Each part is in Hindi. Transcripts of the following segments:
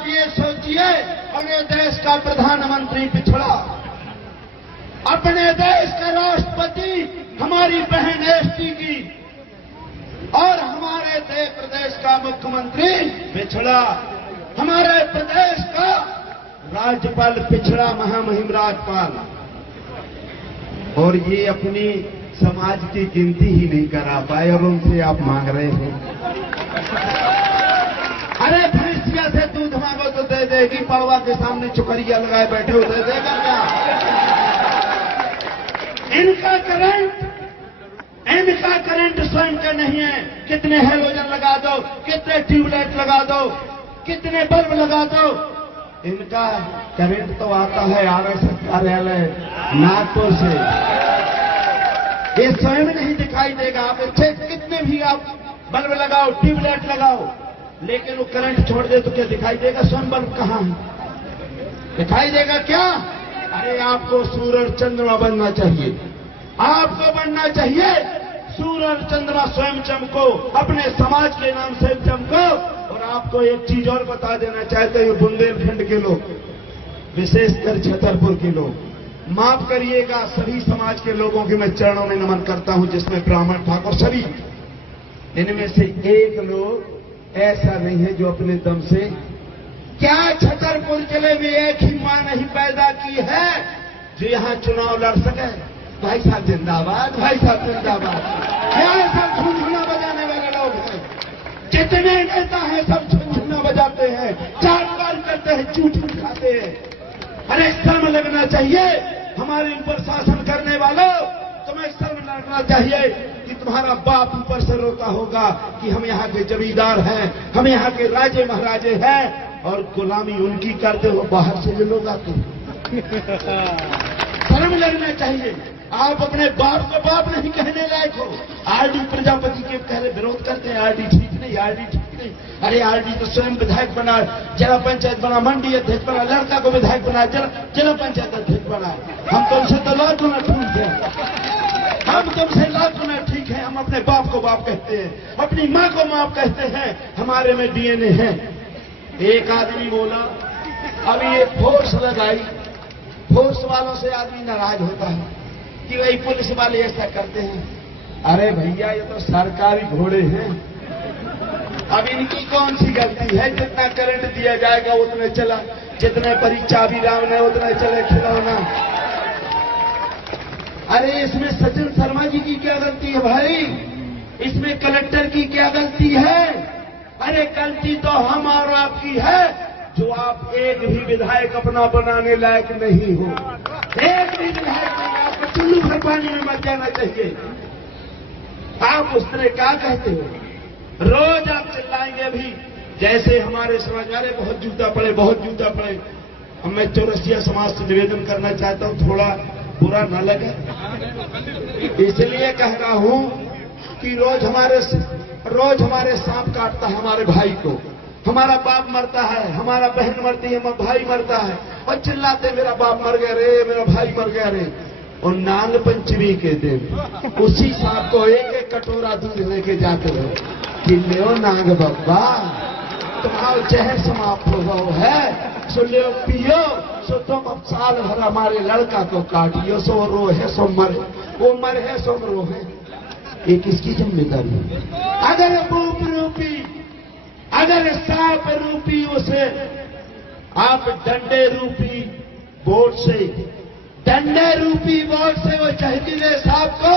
आप ये सोचिए, अपने देश का प्रधानमंत्री पिछड़ा, अपने देश का राष्ट्रपति हमारी बहन एसटी की, और हमारे प्रदेश का मुख्यमंत्री पिछड़ा, हमारे प्रदेश का राज्यपाल पिछड़ा, महामहिम राज्यपाल, और ये अपनी समाज की गिनती ही नहीं करा पाए और उनसे आप मांग रहे हैं। अरे भैंसिया से दूध मांगो तो दे देगी, पड़वा के सामने चुकरिया लगाए बैठे हो दे देगा क्या? इनका करंट स्वयं का नहीं है। कितने हेलोजन लगा दो, कितने ट्यूबलाइट लगा दो, कितने बल्ब लगा दो, इनका करंट तो आता है आरएसएस कार्यालय नागपुर से। ये स्वयं नहीं दिखाई देगा। आप कितने भी आप बल्ब लगाओ, ट्यूबलाइट लगाओ, लेकिन वो करंट छोड़ दे तो क्या दिखाई देगा? स्वयं बल्ब कहां है? दिखाई देगा क्या? अरे आपको सूरज चंद्रमा बनना चाहिए, आपको बनना चाहिए सूरज चंद्रमा, स्वयं चमको, अपने समाज के नाम से चमको। और आपको एक चीज और बता देना चाहते हैं, बुंदेलखंड के लोग, विशेषकर छतरपुर के लोग, माफ करिएगा, सभी समाज के लोगों के मैं चरणों में नमन करता हूं, जिसमें ब्राह्मण ठाकुर सभी, इनमें से एक लोग ऐसा नहीं है जो अपने दम से, क्या छतरपुर जिले में एक ही मां नहीं पैदा की है जो यहां चुनाव लड़ सके? भाई साहब जिंदाबाद, भाई साहब जिंदाबाद। क्या सब झुनझुना बजाने वाले लोग हैं? जितने नेता हैं सब झुनझुना बजाते हैं, चाटकार करते हैं, चूट खाते हैं। अरे शर्म लगना चाहिए हमारे ऊपर शासन करने वालों, तुम्हें शर्म लगना चाहिए कि तुम्हारा बाप ऊपर से रोता होगा कि हम यहाँ के जमींदार हैं, हम यहाँ के राजे महाराजे हैं, और गुलामी उनकी करते हो बाहर से जो लोग आते हैं। शर्म लगना चाहिए। आप अपने बाप को बाप नहीं कहने लायक हो। आरडी प्रजापति के पहले विरोध करते हैं, आरडी ठीक नहीं, आरडी ठीक नहीं। अरे आरडी तो स्वयं विधायक बना, जिला पंचायत बना, मंडी अध्यक्ष बना, लड़का को विधायक बना, जिला पंचायत अध्यक्ष बना। हम तुमसे तो लाख गुना ठीक है, हम तुमसे लाख गुना ठीक है। हम अपने बाप को बाप कहते हैं, अपनी माँ को माँ कहते हैं, हमारे में डीएनए है। एक आदमी बोला, अभी ये फोर्स लगाई, फोर्स वालों से आदमी नाराज होता है कि वही पुलिस वाले ऐसा करते हैं। अरे भैया ये तो सरकारी घोड़े हैं, अब इनकी कौन सी गलती है? जितना करंट दिया जाएगा उतने चला, जितने परीक्षा भी राम ने उतने चले खिलौना। अरे इसमें सचिन शर्मा जी की क्या गलती है भाई? इसमें कलेक्टर की क्या गलती है? अरे गलती तो हम और आपकी है जो आप एक भी विधायक अपना बनाने लायक नहीं हो। एक भी विधायक नहीं, आपको चुल्लू भर पानी में मर जाना चाहिए। आप उस तरह क्या कहते हो? रोज आप चिल्लाएंगे अभी, जैसे हमारे समाज, अरे बहुत जूता पड़े, बहुत जूता पड़े। अब मैं चौरसिया समाज से निवेदन करना चाहता हूं, थोड़ा बुरा न लगे, इसलिए कह रहा हूं कि रोज हमारे सांप काटता है हमारे भाई को, हमारा बाप मरता है, हमारा बहन मरती है, हमारा भाई मरता है, और चिल्लाते मेरा बाप मर गया रे, मेरा भाई मर गया रे। और नाग पंचमी के दिन उसी सांप को एक एक कटोरा दूध लेके जाते हो कि ले नाग बाबा, तुम्हारा जहर समाप्त हो गया है, सो ले पियो, सो तुम अब साल भर हमारे लड़का को काटियो, सो रो है सो मर, वो मर है सो रो है। ये किसकी जिम्मेदारी है? अगर भूप रूपी, अगर सांप रूपी उसे आप डंडे रूपी वोट से वो जहरीले सांप को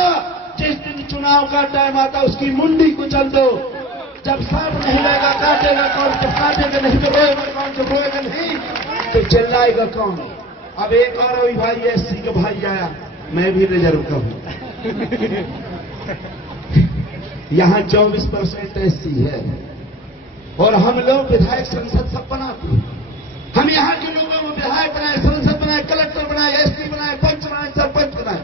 जिस दिन चुनाव का टाइम आता उसकी मुंडी कुचल दो। जब सांप नहीं रहेगा काटेगा कौन? जब काटेगा नहीं तो रोएगा कौन? जब रोएगा नहीं तो चिल्लाएगा कौन? अब एक और अभी भाई एससी का भाई आया, मैं भी रिजर्व का हूं। यहां 24% एससी है और हम लोग विधायक संसद सब बनाते हैं। हम यहाँ के लोगों को विधायक बनाए, संसद बनाए, कलेक्टर बनाए, एसपी बनाए, पंच बनाए, सरपंच बनाए।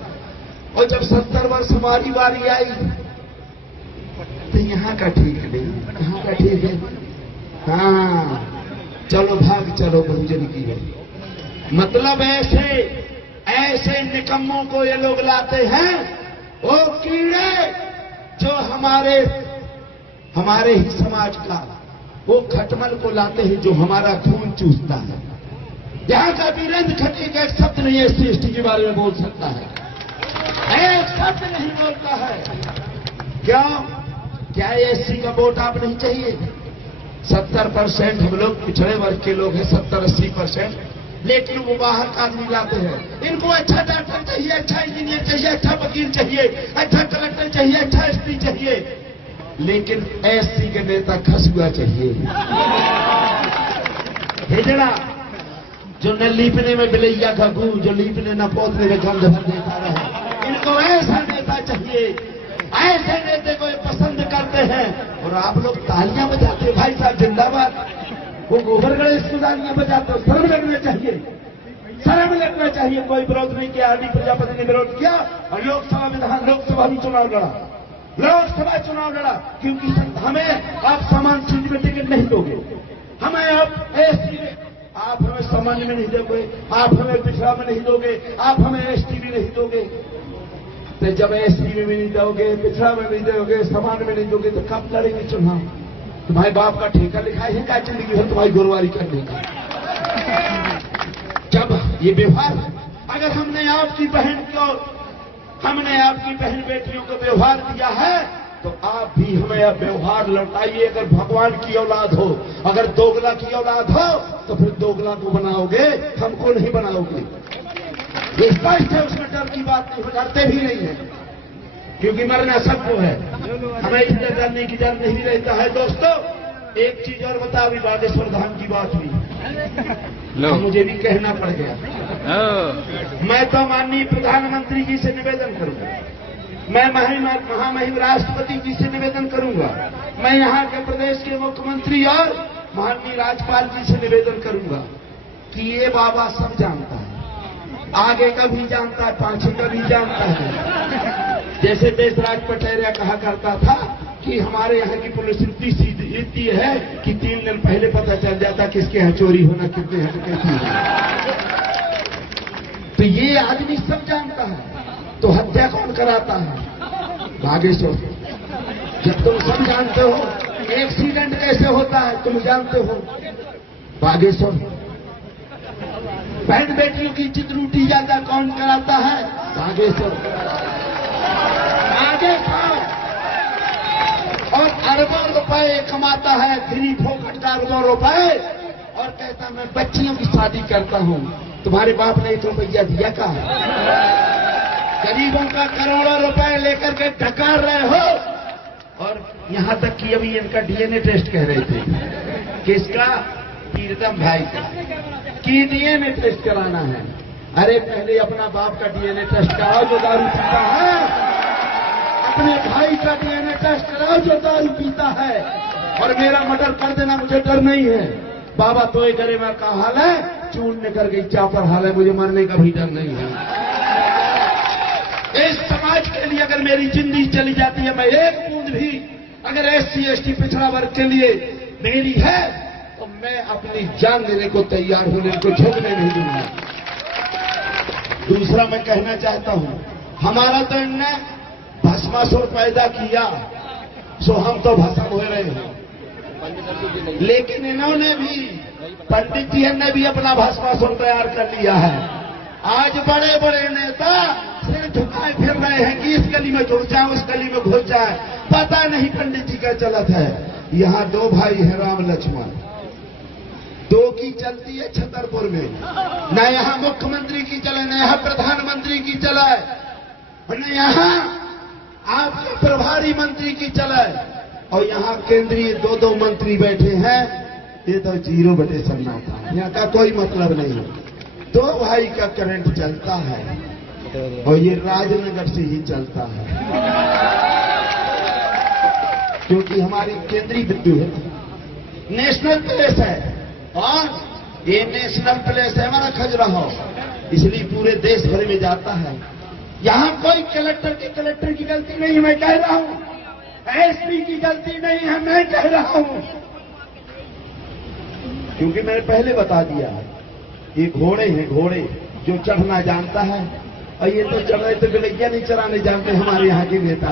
और जब 70 वर्ष हमारी बारी आई तो यहाँ का ठीक नहीं, कहाँ का ठीक है? हाँ चलो भाग चलो भंजन की है। मतलब ऐसे निकम्मों को ये लोग लाते हैं, वो कीड़े जो हमारे ही समाज का, वो खटमल को लाते हैं जो हमारा खून चूसता है। यहाँ का वीरेंद्र खटी का एक शब्द नहीं SC/ST के बारे में बोल सकता है, एक शब्द नहीं बोलता है। क्या SC का वोट आप नहीं चाहिए? 70% हम लोग पिछड़े वर्ग के लोग हैं, 70-80%, लेकिन वो बाहर का आदमी लाते हैं। इनको अच्छा डॉक्टर चाहिए, अच्छा इंजीनियर चाहिए, अच्छा वकील चाहिए, अच्छा कलेक्टर चाहिए, अच्छा SP चाहिए, लेकिन SC के नेता खसुआ चाहिए, हिजड़ा, जो न लीपने में बिलैया का गू, जो लीपने न पोतने में गंध भर देता रहे। इनको ऐसा नेता चाहिए, ऐसे नेता को पसंद करते हैं। और आप लोग तालियां बजाते हैं, भाई साहब जिंदाबाद। वो गोबर गणेश को तालियां बजाते हो, शर्म लगना चाहिए, शर्म लगना चाहिए। कोई विरोध नहीं किया, आदि प्रजापति ने विरोध किया और लोकसभा में चुनाव लड़ा, लोकसभा चुनाव लड़ा, क्योंकि हमें आप समान सीट में टिकट नहीं दोगे, हमें आप आप हमें सामान्य में नहीं दोगे, आप हमें पिछड़ा में नहीं दोगे, आप हमें ST में नहीं दोगे। तो जब ST में भी नहीं दोगे, पिछड़ा में नहीं दोगे, समान में नहीं दोगे, तो कब लड़ेंगे चुनाव? तुम्हारे बाप का ठेका लिखाई है क्या जिंदगी भर तुम्हारी गुरुवारी करने का? जब ये व्यवहार, अगर हमने आपकी बहन बेटियों को व्यवहार दिया है, तो आप भी हमें अब व्यवहार लौटाइए। अगर भगवान की औलाद हो, अगर दोगला की औलाद हो, तो फिर दोगला को बनाओगे, हमको नहीं बनाओगे। ये स्पष्ट है, उसमें डर की बात नहीं, डरते भी नहीं है, क्योंकि मरना सबको है, हमें इधर डरने की डर नहीं रहता है। दोस्तों, एक चीज और बता, अभी बागेश्वर धाम की बात हुई, मुझे भी कहना पड़ गया। मैं तो माननीय प्रधानमंत्री जी से निवेदन करूंगा, मैं महामहिम राष्ट्रपति जी से निवेदन करूंगा, मैं यहाँ के प्रदेश के मुख्यमंत्री और माननीय राज्यपाल जी से निवेदन करूंगा कि ये बाबा सब जानता है, आगे का भी जानता है, पाछे का भी जानता है। जैसे देशराज पटेरिया कहा करता था कि हमारे यहाँ की पुलिस इतनी है कि 3 दिन पहले पता चल जाता किसके यहाँ चोरी होना, कितने यहाँ कैसी होना। तो ये आदमी सब जानता है, तो हत्या कौन कराता है? बागेश्वर। जब तुम सब जानते हो, एक्सीडेंट कैसे होता है तुम जानते हो, बागेश्वर। बहन बेटियों की इज्जत लूटी जाता कौन कराता है? बागेश्वर। और अरबों रुपए कमाता है, फ्री फोकट का अरबों रुपए, और कहता मैं बच्चियों की शादी करता हूं। तुम्हारे बाप ने 1 रुपया दिया का? गरीबों का करोड़ों रुपए लेकर के डकार रहे हो। और यहां तक कि अभी इनका DNA टेस्ट कह रहे थे, किसका? प्रीतम भाई का, कि DNA टेस्ट कराना है। अरे पहले अपना बाप का DNA टेस्ट कराओ जो दारू पीता है, अपने भाई का DNA टेस्ट कराओ जो दारू पीता है, और मेरा मर्डर कर देना, मुझे डर नहीं है। बाबा तो करे मैं का हाल है, चून निकल गई चापर हाल है, मुझे मरने का भी डर नहीं है। इस समाज के लिए अगर मेरी जिंदगी चली जाती है, मैं एक बूंद भी अगर SC/ST पिछड़ा वर्ग के लिए मेरी है, तो मैं अपनी जान देने को तैयार हूं, इनको झुकने नहीं दूंगा। दूसरा मैं कहना चाहता हूं, हमारा तो इनने भस्मासुर पैदा किया, सो हम तो भस्म हो रहे हैं, लेकिन इन्होंने भी, पंडित जी ने भी अपना भस्मासुर तैयार कर लिया है। आज बड़े बड़े नेता सिर झुकाए फिर रहे हैं कि इस गली में घुस जाए, उस गली में घुस जाए, पता नहीं पंडित जी का चलत है। यहाँ 2 भाई है, राम लक्ष्मण, 2 की चलती है छतरपुर में, न यहाँ मुख्यमंत्री की चले, न यहाँ प्रधानमंत्री की चले, न यहाँ आपके प्रभारी मंत्री की चले, और यहाँ केंद्रीय 2 मंत्री बैठे हैं। ये तो 0 सन्ना था, यहाँ का कोई मतलब नहीं। 2 भाई का करंट चलता है, और ये राजनगर से ही चलता है, क्योंकि हमारी केंद्रीय विद्युत है, नेशनल प्लेस है, और ये नेशनल प्लेस है हमारा खजुराहो, इसलिए पूरे देश भर में जाता है। यहां कोई कलेक्टर की गलती नहीं है, मैं कह रहा हूं, SP की गलती नहीं है, मैं कह रहा हूं, क्योंकि मैंने पहले बता दिया है, ये घोड़े हैं, घोड़े जो चढ़ना जानता है, और ये तो चढ़ रहे तो गलैया नहीं चराने जानते हमारे यहाँ के नेता।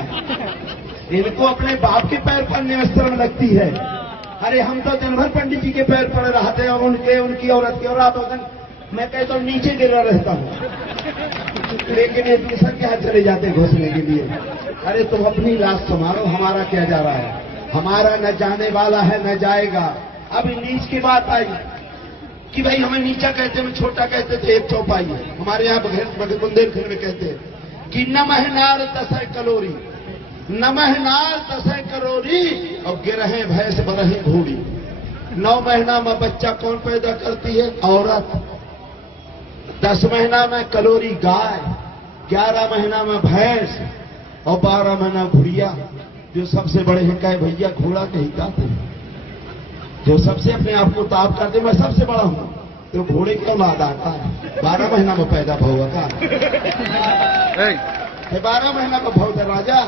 इनको अपने बाप के पैर पड़ने में शर्म लगती है, अरे हम तो दिन भर पंडित जी के पैर पड़े रहते हैं और उनकी औरत की, और आप मैं कहता हूँ नीचे गिरा रहता हूँ, लेकिन ये दूसरा क्या चले जाते घुसने के लिए। अरे तुम अपनी लाश संभालो, हमारा क्या जा रहा है, हमारा न जाने वाला है न जाएगा। अब नीच की बात आई कि भाई हमें नीचा कहते, हमें छोटा कहते थे, एक चौपाई है हमारे यहाँ बुंदेलखंड में कहते हैं कि नमः नार दसै कलोरी, नमः नार दसै करोरी, और गिरहे भैंस बरहे घोड़ी। 9 महीना में बच्चा कौन पैदा करती है? औरत। 10 महीना में कलोरी गाय, 11 महीना में भैंस, और 12 महीना घुड़िया। जो सबसे बड़े हैं कहे भैया घोड़ा कहीं का थे, जो सबसे अपने आप को ताप करते मैं सबसे बड़ा हूं, तो घोड़े की औलाद आता है 12 महीना में पैदा भौवा का, 12 महीना में भौवा राजा।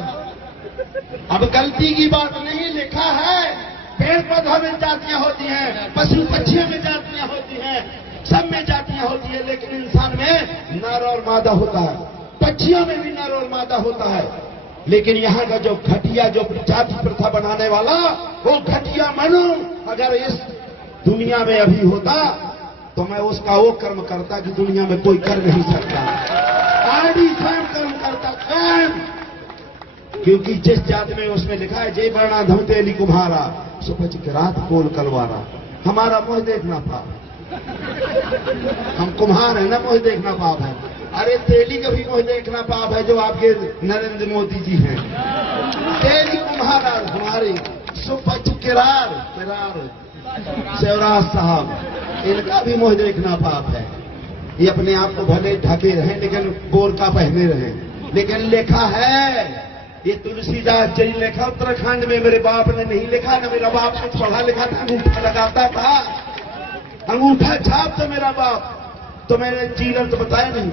अब गलती की बात नहीं, लिखा है पेड़ पौधा में जातियां होती हैं, पशु पक्षियों में जातियां होती हैं, सब में जातियां होती है, लेकिन इंसान में नर और मादा होता है, पक्षियों में भी नर और मादा होता है। लेकिन यहाँ का जो घटिया, जो जाति प्रथा बनाने वाला, वो घटिया मनु अगर इस दुनिया में अभी होता तो मैं उसका वो कर्म करता कि दुनिया में कोई कर नहीं सकता। आदि स्वयं कर्म करता स्वयं, क्योंकि जिस जाति में उसमें लिखा है जय वर्णा धम तेली कुम्हारा सुपच के रात कोल कलवारा। हमारा मुंह देखना पाप, हम कुम्हार है ना, मुंह देखना पाप है। अरे तेली का भी मुंह देखना पाप है, जो आपके नरेंद्र मोदी जी हैं। तेली कुम्हारा हमारे सुपच किरार शिवराज साहब, इनका भी मुंह देखना पाप है। ये अपने आप को भले ढके रहें लेकिन बोरका पहने रहें, लेकिन लिखा है, ये तुलसीदास जी लिखा उत्तराखंड में, मेरे बाप ने नहीं लिखा, ना मेरा बाप कुछ पढ़ा लिखा था, अंगूठा लगाता था, अंगूठा छाप था मेरा बाप। तो मैंने चीलर तो बताया नहीं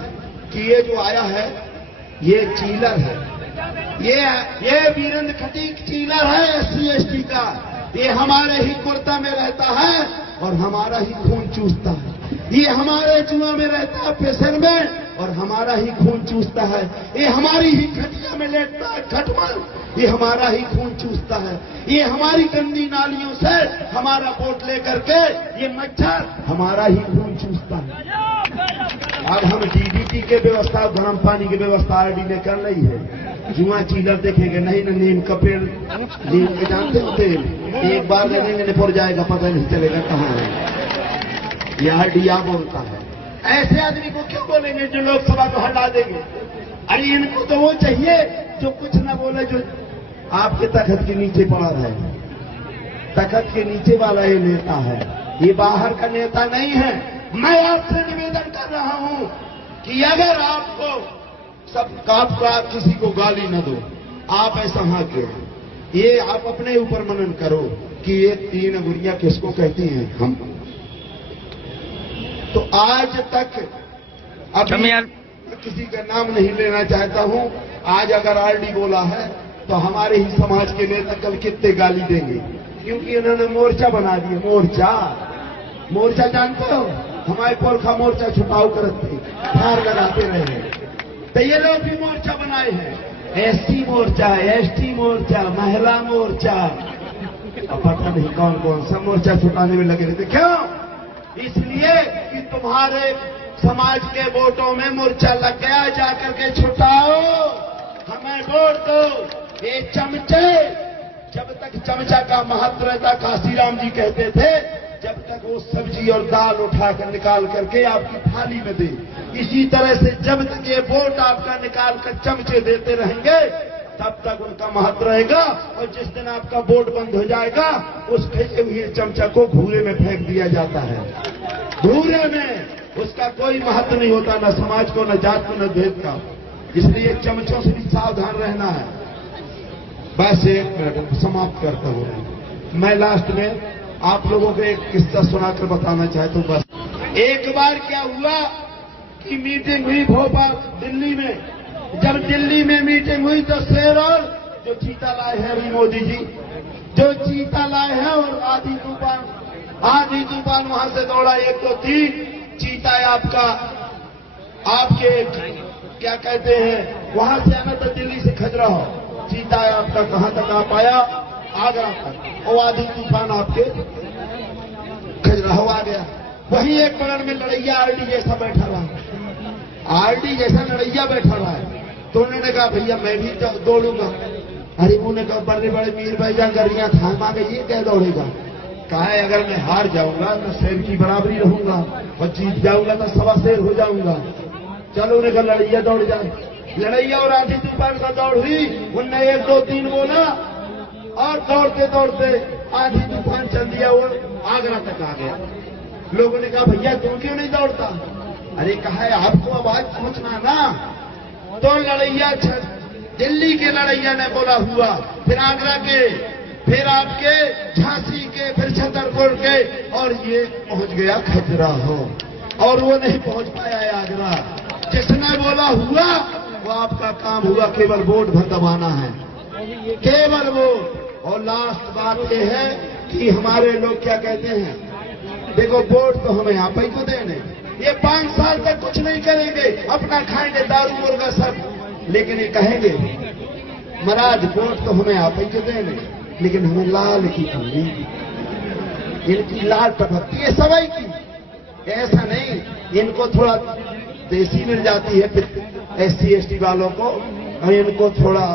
कि ये जो आया है ये चीलर है, ये वीरेंद्र खटीक चीलर है SC ST का। ये हमारे ही कुर्ता में रहता है और हमारा ही खून चूसता है, ये हमारे जुआ में रहता है पेशर में और हमारा ही खून चूसता है, ये हमारी ही खटिया में लेटता है खटमल, ये हमारा ही खून चूसता है, ये हमारी गंदी नालियों से हमारा वोट लेकर के ये मच्छर हमारा ही खून चूसता है। अब हम DDT के व्यवस्था, गर्म पानी की व्यवस्था RD ने कर ली है। जुआ चीलर देखेंगे नहीं ना, नीम का पेड़, नीम के जानते हो तेल, एक बार लेने निपुर जाएगा, पता नहीं चलेगा कहाँ है। यह RD बोलता है। ऐसे आदमी को क्यों बोलेंगे जो लोकसभा को हटा देंगे? अरे इनको तो वो चाहिए जो कुछ न बोले, जो आपके तखत के नीचे पड़ा है। तखत के नीचे वाला ये नेता है, ये बाहर का नेता नहीं है। मैं आपसे निवेदन कर रहा हूं कि अगर आपको आपका किसी को गाली न दो, आप ऐसा हाँ क्यों, ये आप अपने ऊपर मनन करो कि ये 3 गुड़िया किसको कहती हैं। हम तो आज तक अभी किसी का नाम नहीं लेना चाहता हूं, आज अगर RD बोला है तो हमारे ही समाज के नेता कल कितने गाली देंगे, क्योंकि इन्होंने मोर्चा बना दिया। मोर्चा जानते हो, हमारे पुरखा मोर्चा छुपाव करते फार लगाते रहे, तो ये लोग भी मोर्चा बनाए हैं, SC मोर्चा, ST मोर्चा, महिला मोर्चा, अब पता नहीं कौन कौन सा मोर्चा छुपाने में लगे रहते। क्यों? इसलिए कि तुम्हारे समाज के वोटों में मोर्चा लग गया, जाकर के छुटाओ, हमें वोट दो। ये चमचे, जब तक चमचा का महत्व रहता, काशीराम जी कहते थे, जब तक वो सब्जी और दाल उठाकर निकाल करके आपकी थाली में दे, इसी तरह से जब तक ये वोट आपका निकाल कर चमचे देते रहेंगे तब तक उनका महत्व रहेगा। और जिस दिन आपका वोट बंद हो जाएगा, उस फेंके हुए चमचा को घूरे में फेंक दिया जाता है। घूरे में उसका कोई महत्व नहीं होता, न समाज को, न जात को, न भेद का। इसलिए चमचों से भी सावधान रहना है। बस 1 मिनट समाप्त करता हूं। मैं लास्ट में आप लोगों को एक किस्सा सुनाकर बताना चाहता हूं। बस एक बार क्या हुआ कि मीटिंग हुई भोपाल दिल्ली में। जब दिल्ली में मीटिंग हुई तो शेर और जो चीता लाए हैं अभी मोदी जी, जो चीता लाए हैं, और आधी तूफान वहां से दौड़ा 1 2 3 चीता आपके क्या कहते हैं, वहां से आना तो दिल्ली से खजुराहो, चीता आपका कहां तक आ पाया? आगरा तक, वो आधी तूफान आपके खजुराहो आ गया। वहीं एक बगल में लड़ैया आरडी जैसा बैठा रहा, आरडी जैसा लड़ैया बैठा रहा है। तो उन्होंने कहा भैया मैं भी दौड़ूंगा। हरिमू ने कहा बड़े बड़े मीर भाई गरियां थामा के ये क्या दौड़ेगा? कहा है अगर मैं हार जाऊंगा तो शेर की बराबरी रहूंगा और जीत जाऊंगा तो सवा शेर हो जाऊंगा। चलो उन्हें कहा लड़ैया दौड़ जाए। लड़ैया और आधी तूफान का दौड़ हुई। उनने 1 2 3 बोला और दौड़ते दौड़ते आधी तूफान चल दिया, वो आगरा तक आ गया। लोगों ने कहा भैया तुम क्यों नहीं दौड़ता? अरे कहा है आपको आवाज पहुंचना ना। तो लड़ैया दिल्ली के लड़ैया ने बोला हुआ, फिर आगरा के, फिर आपके झांसी के, फिर छतरपुर के, और ये पहुंच गया खजुराहो। और वो नहीं पहुंच पाया है आगरा। जिसने बोला हुआ वो आपका काम हुआ, केवल वोट भर दबाना है, केवल वोट। और लास्ट बात ये है कि हमारे लोग क्या कहते हैं, देखो वोट तो हमें आप ही को देने, ये 5 साल तक कुछ नहीं करेंगे, अपना खाएंगे दारू मुर्गा सब, लेकिन ये कहेंगे महाराज वोट तो हमें आप ही को देने, लेकिन हमें लाल की कमी, इनकी लाल टपकती है सवाई की। ऐसा नहीं, इनको थोड़ा देसी मिल जाती है SC ST वालों को, और इनको थोड़ा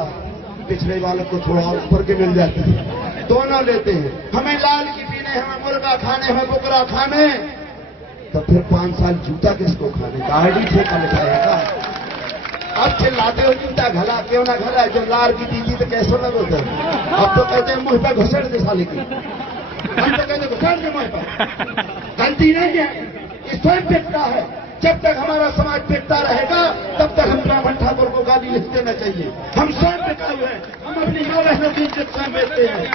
पिछड़े वालों को थोड़ा ऊपर के मिल जाती है, दोनों लेते हैं। हमें लाल की पीने, हमें मुर्गा खाने, हमें बुकरा खाने, तो फिर 5 साल जूता किसको खाने? गाड़ी ठेका लगाएगा। अब चिल्लाते हो जूता घला क्यों ना घला, जो लार की दीदी तो कैसे लगो था। अब तो कहते हैं मुंह पर घुसड़ दे साले की, हम तो कहते घुसड़ दे मुंह पर। गलती नहीं है, ये स्वयं पिटता है। जब तक हमारा समाज पिटता रहेगा तब तक हम ब्राह्मण ठाकुर को गाली नहीं देना चाहिए। हम स्वयं पिटा हुए हैं, हम अपनी माँ बहनों की इज्जत स्वयं देते हैं।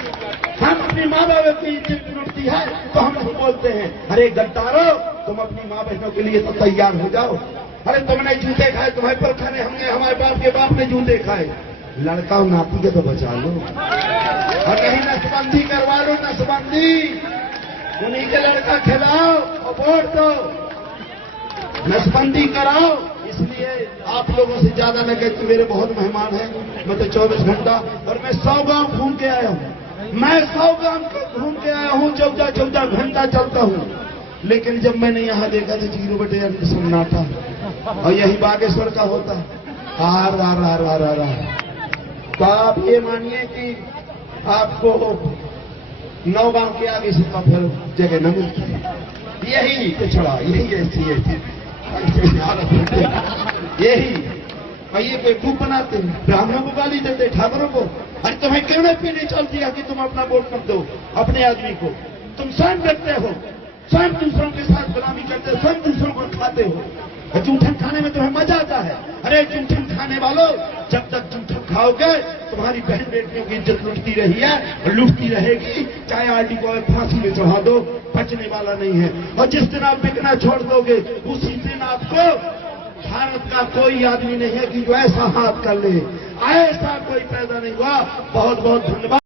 हम अपनी माँ बहनों की इज्जत लुटती है तो हम नहीं बोलते हैं अरे गद्दारो तुम अपनी माँ बहनों के लिए तो तैयार हो जाओ। अरे तुमने जूते खाए, तुम्हारे पर खाने, हमने हमारे बाप के बाप ने जूते खाए। लड़का और नाती के तो बचा लो, और कहीं नसबंदी करवा लो, नसबंदी उन्हीं के लड़का खिलाओ और वोट दो, नसबंदी कराओ। इसलिए आप लोगों से ज्यादा न कहते, मेरे बहुत मेहमान हैं, मैं तो 24 घंटा, और मैं 100 गांव घूम के आया हूँ, मैं 100 गांव घूम के आया हूँ, 14 घंटा चलता हूँ। लेकिन जब मैंने यहाँ देखा तो 0/8 सन्नाटा, और यही बागेश्वर का होता आर आर आर आर आर आर। तो आप ये मानिए कि आपको 9 गांव के आगे से तो फिर जगह न मिलती। यही पिछड़ा, यही ऐसी यही ये बेवकूफ बनाते हैं, ब्राह्मणों को गाली देते, ठाकुरों को। अरे तुम्हें क्यों नहीं पीने चल दिया कि तुम अपना वोट मत दो अपने आदमी को? तुम स्वयं करते हो, स्वयं दूसरों के साथ गुलामी करते हो, स्वयं दूसरों को खाते हो। जूठन खाने में तुम्हें मजा आता है। अरे जूठन खाने वालों, जब तक जूठन खाओगे तुम्हारी बहन बेटियों की इज्जत लुटती रही है और लुटती रहेगी। चाहे आरडी को फांसी में चढ़ा दो, बचने वाला नहीं है। और जिस दिन आप बिकना छोड़ दोगे उसी दिन आपको भारत का कोई आदमी नहीं है कि जो ऐसा हाथ कर ले, ऐसा कोई पैदा नहीं हुआ। बहुत बहुत धन्यवाद।